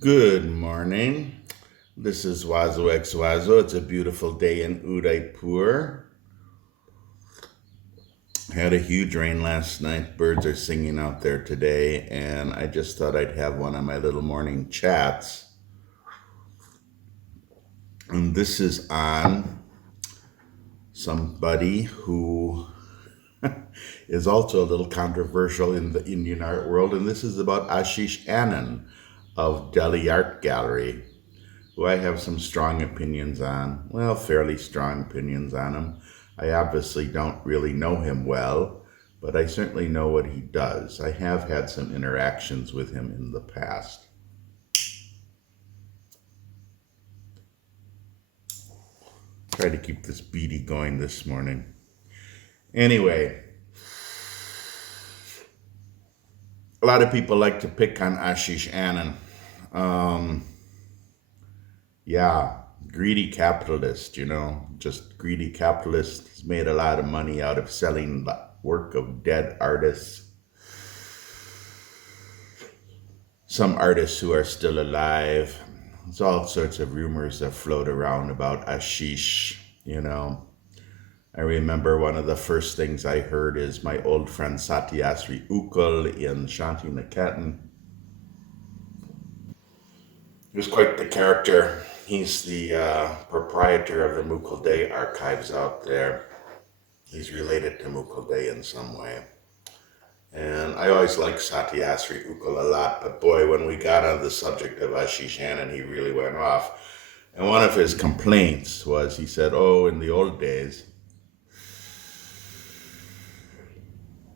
Good morning. This is Wazo X Wazo. It's a beautiful day in Udaipur. Had a huge rain last night. Birds are singing out there today, and I just thought I'd have one of my little morning chats. And this is on somebody who is also a little controversial in the Indian art world, and this is about Ashish Anand of Delhi Art Gallery, who I have some strong opinions on. Well, fairly strong opinions on him. I obviously don't really know him well, but I certainly know what he does. I have had some interactions with him in the past. Try to keep this beady going this morning. Anyway, a lot of people like to pick on Ashish Anand. Um, yeah, greedy capitalist, just greedy capitalist. He's made a lot of money out of selling work of dead artists. Some artists who are still alive. There's all sorts of rumors that float around about Ashish. I remember one of the first things I heard is my old friend Satyasri Ukul in Shanti Niketan. He was quite the character. He's the proprietor of the Mukul Day archives out there. He's related to Mukul Day in some way. And I always liked Satyasri Ukul a lot, but boy, when we got on the subject of Ashish Anand, he really went off. And one of his complaints was he said, oh, in the old days,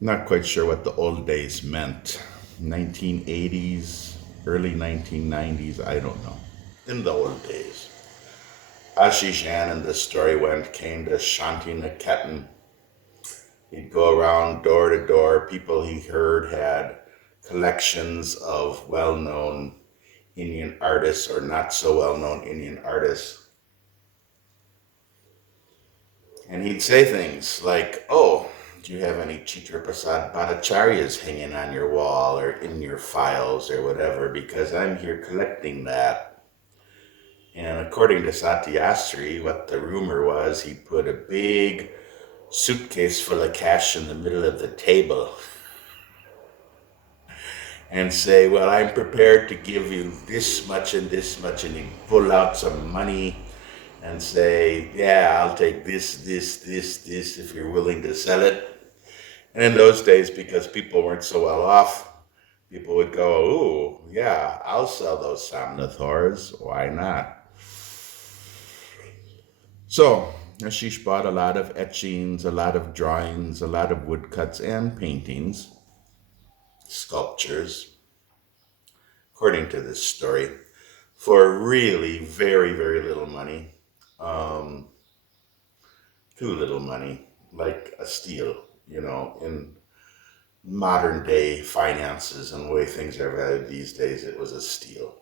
not quite sure what the old days meant. 1980s, early 1990s, I don't know. In the old days. Ashish Anand, the story went, came to Shanti Niketan. He'd go around door to door. People he heard had collections of well-known Indian artists or not so well-known Indian artists. And he'd say things like, oh, do you have any Chitra Prasad Bhattacharyas hanging on your wall or in your files or whatever? Because I'm here collecting that. And according to Satyasri, what the rumor was, he put a big suitcase full of cash in the middle of the table and say, well, I'm prepared to give you this much and this much, and he'd pull out some money and say, yeah, I'll take this if you're willing to sell it. And in those days, because people weren't so well off, people would go, ooh, yeah, I'll sell those Samnathors. Why not? So Ashish bought a lot of etchings, a lot of drawings, a lot of woodcuts and paintings, sculptures, according to this story, for really very, very little money. Um, Too little money, like a steal, in modern day finances and the way things are valued these days, it was a steal.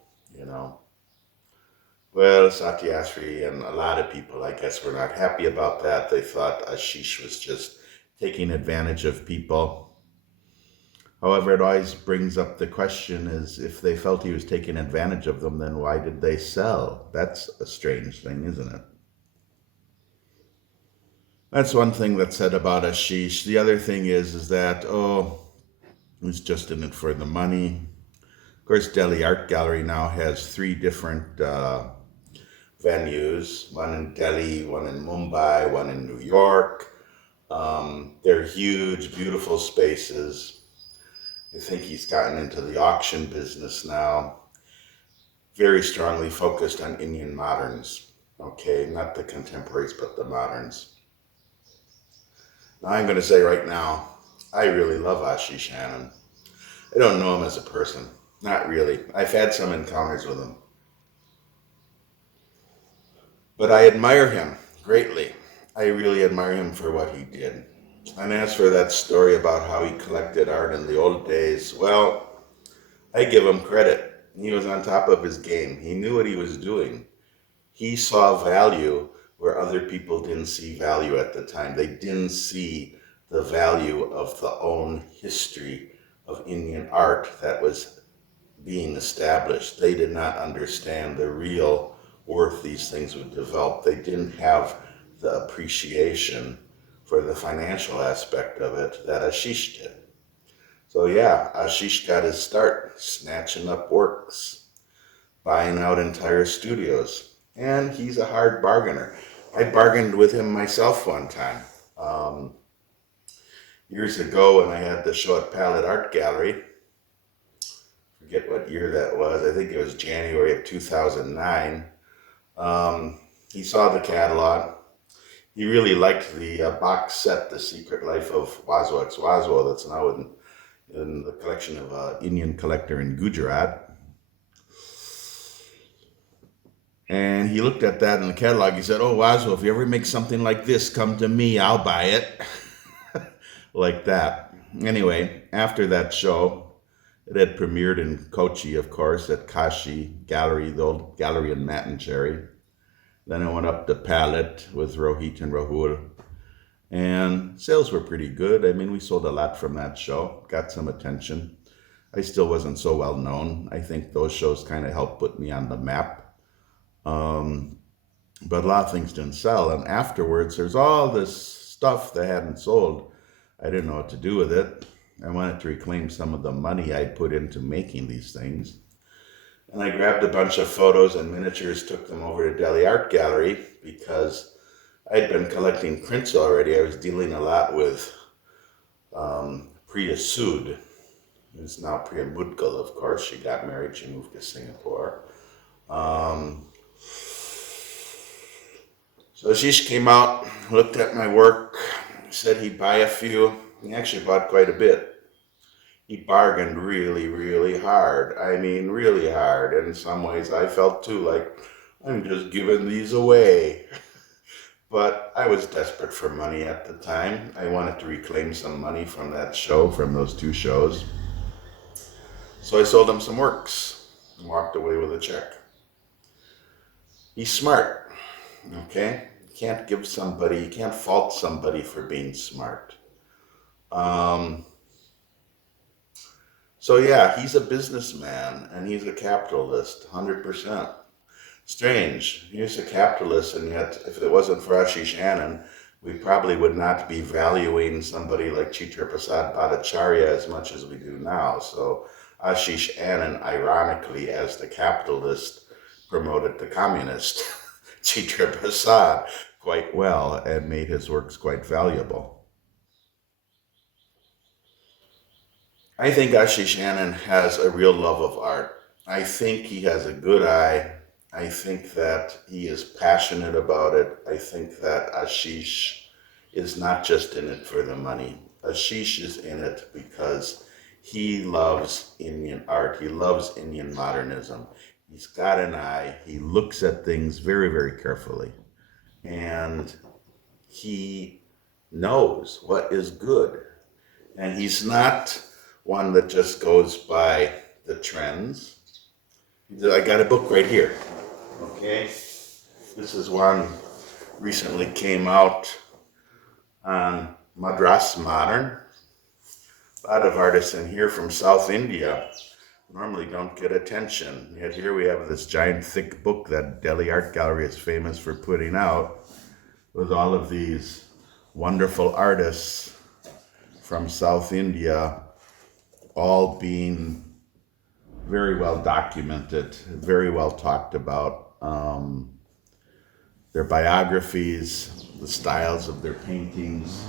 Well, Satyasri and a lot of people, I guess, were not happy about that. They thought Ashish was just taking advantage of people. However, it always brings up the question is if they felt he was taking advantage of them, then why did they sell? That's a strange thing, isn't it? That's one thing that's said about Ashish. The other thing is that, oh, he's just in it for the money. Of course, Delhi Art Gallery now has three different venues, one in Delhi, one in Mumbai, one in New York. They're huge, beautiful spaces. I think he's gotten into the auction business now, very strongly focused on Indian moderns. Okay, not the contemporaries, but the moderns. Now, I'm going to say right now, I really love Ashish Anand. I don't know him as a person, not really. I've had some encounters with him, but I admire him greatly. I really admire him for what he did. And as for that story about how he collected art in the old days, well, I give him credit. He was on top of his game. He knew what he was doing. He saw value where other people didn't see value at the time. They didn't see the value of the own history of Indian art that was being established. They did not understand the real worth these things would develop. They didn't have the appreciation for the financial aspect of it that Ashish did. So yeah, Ashish got his start snatching up works, buying out entire studios. And he's a hard bargainer. I bargained with him myself one time. Years ago when I had the show at Palette Art Gallery, forget what year that was, I think it was January of 2009. He saw the catalog. He really liked the box set, The Secret Life of Wazo X Wazo, that's now in the collection of Indian collector in Gujarat. And he looked at that in the catalog. He said, "Oh, Wazo, if you ever make something like this, come to me, I'll buy it." Like that. Anyway, after that show, it had premiered in Kochi, of course, at Kashi Gallery, the old gallery in Mattencherry. Then I went up to Palette with Rohit and Rahul. And sales were pretty good. I mean, we sold a lot from that show, got some attention. I still wasn't so well known. I think those shows kind of helped put me on the map. But a lot of things didn't sell. And afterwards, there's all this stuff that hadn't sold. I didn't know what to do with it. I wanted to reclaim some of the money I put into making these things. And I grabbed a bunch of photos and miniatures, took them over to Delhi Art Gallery because I'd been collecting prints already. I was dealing a lot with Priya Sood, who's now Priya Mudgal, of course. She got married, she moved to Singapore. So Ashish came out, looked at my work, said he'd buy a few. He actually bought quite a bit. He bargained really, really hard. I mean, really hard. And in some ways, I felt too like, I'm just giving these away. But I was desperate for money at the time. I wanted to reclaim some money from that show, from those two shows. So I sold him some works and walked away with a check. He's smart, okay? You can't fault somebody for being smart. So yeah, he's a businessman and he's a capitalist, 100%. Strange, he's a capitalist, and yet if it wasn't for Ashish Anand, we probably would not be valuing somebody like Chitra Prasad Bhattacharya as much as we do now. So Ashish Anand, ironically, as the capitalist, promoted the communist Chitra Prasad quite well and made his works quite valuable. I think Ashish Anand has a real love of art. I think he has a good eye. I think that he is passionate about it. I think that Ashish is not just in it for the money. Ashish is in it because he loves Indian art. He loves Indian modernism. He's got an eye. He looks at things very, very carefully. And he knows what is good. And he's not one that just goes by the trends. I got a book right here. Okay, this is one recently came out on DAG Modern. A lot of artists in here from South India normally don't get attention. Yet here we have this giant thick book that Delhi Art Gallery is famous for putting out with all of these wonderful artists from South India, all being very well documented, very well talked about. Their biographies, the styles of their paintings,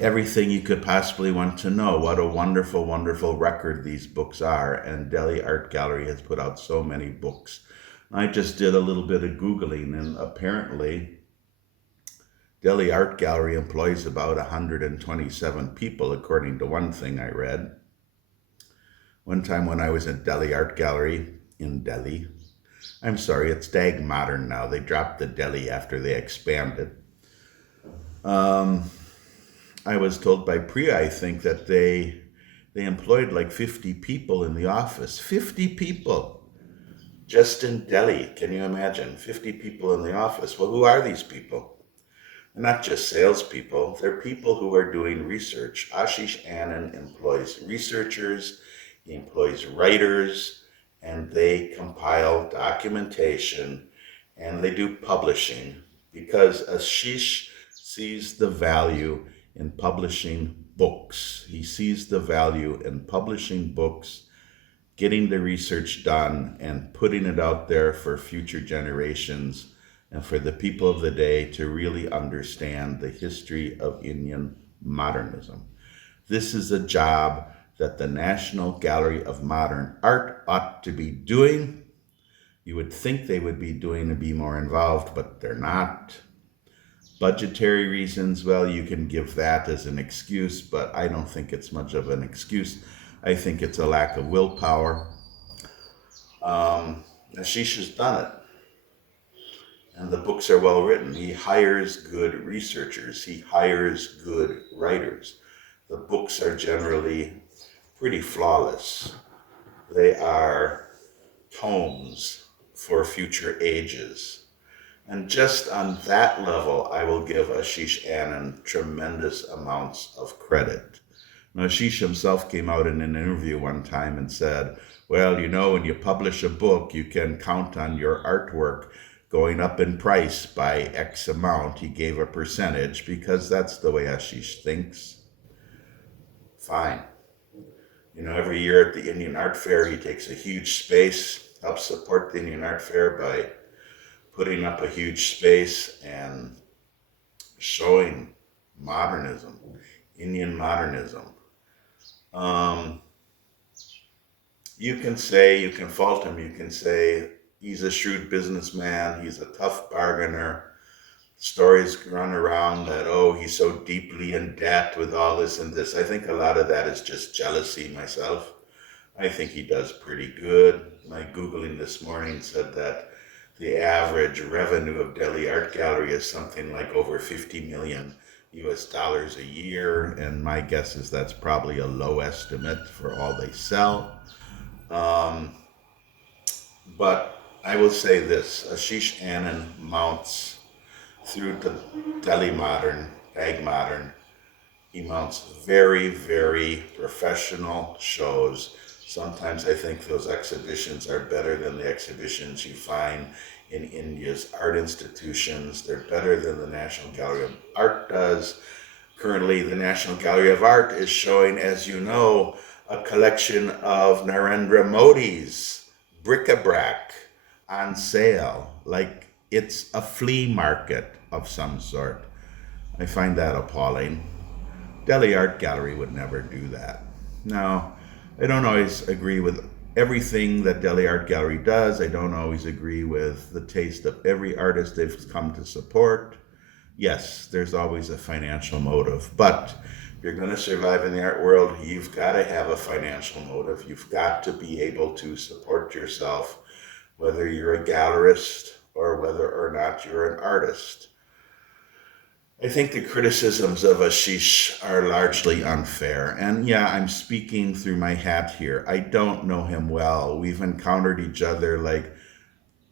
everything you could possibly want to know. What a wonderful, wonderful record these books are. And Delhi Art Gallery has put out so many books. I just did a little bit of Googling, and apparently Delhi Art Gallery employs about 127 people, according to one thing I read. One time when I was at Delhi Art Gallery in Delhi, I'm sorry, it's DAG Modern now. They dropped the Delhi after they expanded. I was told by Priya, I think, that they employed like 50 people in the office. 50 people just in Delhi. Can you imagine? 50 people in the office. Well, who are these people? They're not just salespeople. They're people who are doing research. Ashish Anand employs researchers. he employs writers, and they compile documentation and they do publishing because Ashish sees the value in publishing books. He sees the value in publishing books, getting the research done, and putting it out there for future generations and for the people of the day to really understand the history of Indian modernism. This is a job that the National Gallery of Modern Art ought to be doing. You would think they would be doing to be more involved, but they're not. Budgetary reasons, well, you can give that as an excuse, but I don't think it's much of an excuse. I think it's a lack of willpower. Ashish has done it, and the books are well written. He hires good researchers, he hires good writers. The books are generally pretty flawless. They are tomes for future ages. And just on that level, I will give Ashish Anand tremendous amounts of credit. Now, Ashish himself came out in an interview one time and said, well, you know, when you publish a book, you can count on your artwork going up in price by X amount. He gave a percentage because that's the way Ashish thinks. Fine. You know, every year at the Indian Art Fair, he takes a huge space, helps support the Indian Art Fair by putting up a huge space and showing modernism, Indian modernism. You can fault him, you can say he's a shrewd businessman, he's a tough bargainer. Stories run around that, oh, he's so deeply in debt with all this and this. I think a lot of that is just jealousy myself. I think he does pretty good. My Googling this morning said that the average revenue of Delhi Art Gallery is something like over 50 million US dollars a year, and my guess is that's probably a low estimate for all they sell. But I will say this, Ashish Anand mounts through the Delhi Modern, DAG Modern, he mounts very, very professional shows. Sometimes I think those exhibitions are better than the exhibitions you find in India's art institutions. They're better than the National Gallery of Art does. Currently, the National Gallery of Art is showing, as you know, a collection of Narendra Modi's bric-a-brac on sale, like it's a flea market of some sort. I find that appalling. Delhi Art Gallery would never do that. Now, I don't always agree with everything that Delhi Art Gallery does. I don't always agree with the taste of every artist they've come to support. Yes, there's always a financial motive, but if you're going to survive in the art world, you've got to have a financial motive. You've got to be able to support yourself, whether you're a gallerist or whether or not you're an artist. I think the criticisms of Ashish are largely unfair. And yeah, I'm speaking through my hat here. I don't know him well. We've encountered each other like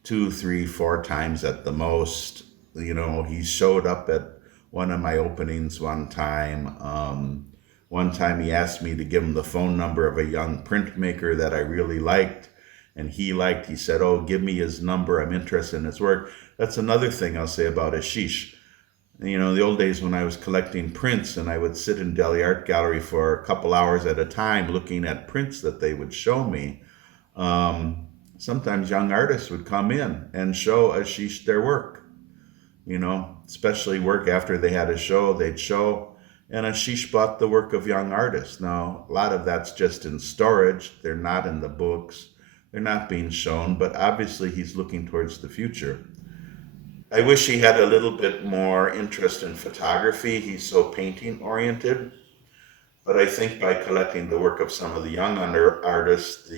2, 3, 4 times at the most. You know, he showed up at one of my openings one time. One time he asked me to give him the phone number of a young printmaker that I really liked. And he said, oh, give me his number. I'm interested in his work. That's another thing I'll say about Ashish. You know, in the old days when I was collecting prints and I would sit in Delhi Art Gallery for a couple hours at a time looking at prints that they would show me, sometimes young artists would come in and show Ashish their work. You know, especially work after they had a show, they'd show. And Ashish bought the work of young artists. Now, a lot of that's just in storage. They're not in the books. They're not being shown, but obviously he's looking towards the future. I wish he had a little bit more interest in photography. He's so painting oriented. But I think by collecting the work of some of the young artists,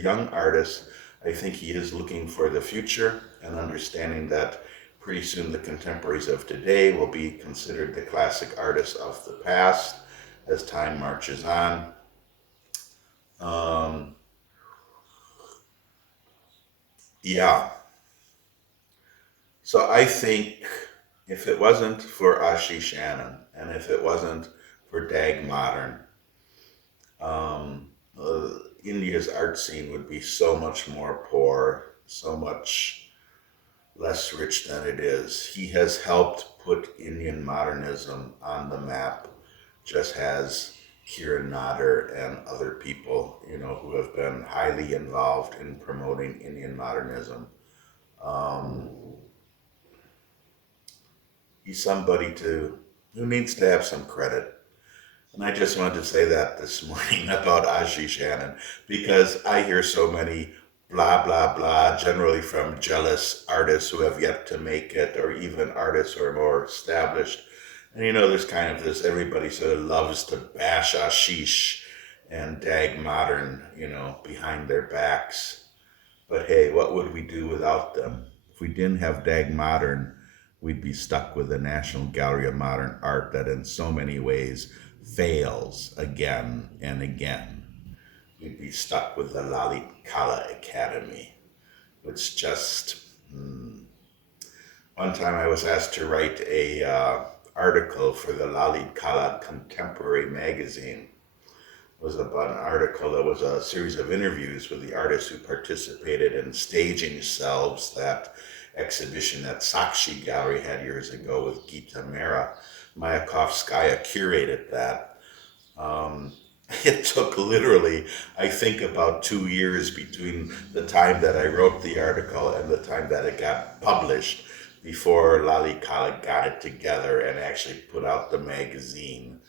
I think he is looking for the future and understanding that pretty soon the contemporaries of today will be considered the classic artists of the past as time marches on. Yeah. So I think if it wasn't for Ashish Anand and if it wasn't for DAG Modern, India's art scene would be so much more poor, so much less rich than it is. He has helped put Indian modernism on the map, just as Kiran Nader and other people, who have been highly involved in promoting Indian modernism. Um, he's somebody who needs to have some credit. And I just wanted to say that this morning about Ashish Anand, because I hear so many blah, blah, blah, generally from jealous artists who have yet to make it, or even artists who are more established. And there's kind of this, everybody sort of loves to bash Ashish and DAG Modern, behind their backs. But hey, what would we do without them? If we didn't have DAG Modern, we'd be stuck with the National Gallery of Modern Art that in so many ways fails again and again. We'd be stuck with the Lalit Kala Academy, which just... One time I was asked to write a article for the Lalit Kala Contemporary magazine. It was about an article that was a series of interviews with the artists who participated in staging selves that exhibition that Sakshi Gallery had years ago with Gita Mehra. Mayakovskaya curated that. It took literally, I think, about 2 years between the time that I wrote the article and the time that it got published before Lalit Kala got it together and actually put out the magazine.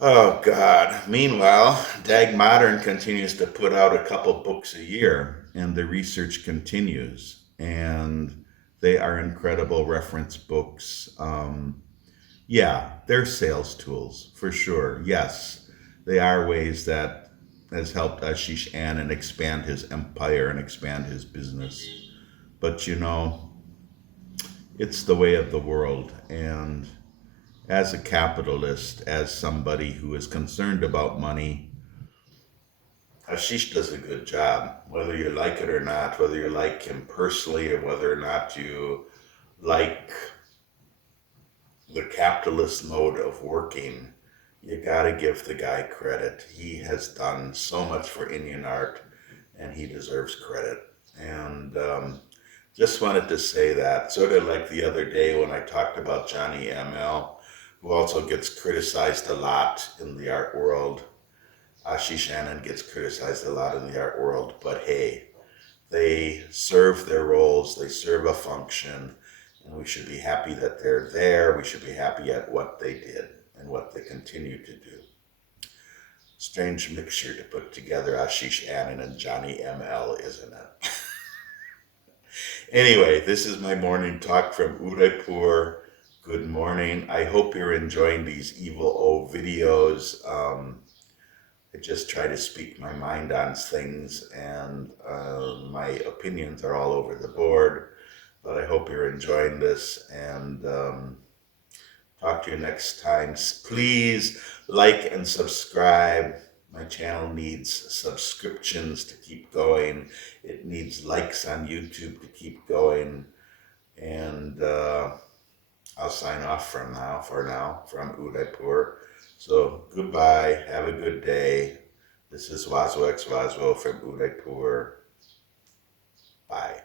Oh, God. Meanwhile, DAG Modern continues to put out a couple books a year, and the research continues. And they are incredible reference books. Yeah, they're sales tools, for sure. Yes, they are ways that has helped Ashish Anand expand his empire and expand his business. But it's the way of the world. And as a capitalist, as somebody who is concerned about money, Ashish does a good job, whether you like it or not, whether you like him personally or whether or not you like the capitalist mode of working. You gotta give the guy credit. He has done so much for Indian art and he deserves credit. And just wanted to say that, sort of like the other day when I talked about Johnny ML, who also gets criticized a lot in the art world. Ashish Anand gets criticized a lot in the art world, but hey, they serve their roles, they serve a function, and we should be happy that they're there. We should be happy at what they did and what they continue to do. Strange mixture to put together Ashish Anand and Johnny ML, isn't it? Anyway, this is my morning talk from Udaipur. Good morning. I hope you're enjoying these Evil O videos. I just try to speak my mind on things, and my opinions are all over the board. But I hope you're enjoying this, and talk to you next time. Please like and subscribe. My channel needs subscriptions to keep going. It needs likes on YouTube to keep going. And I'll sign off for now, from Udaipur. So goodbye. Have a good day. This is Wazo X Wazo from Udaipur. Bye.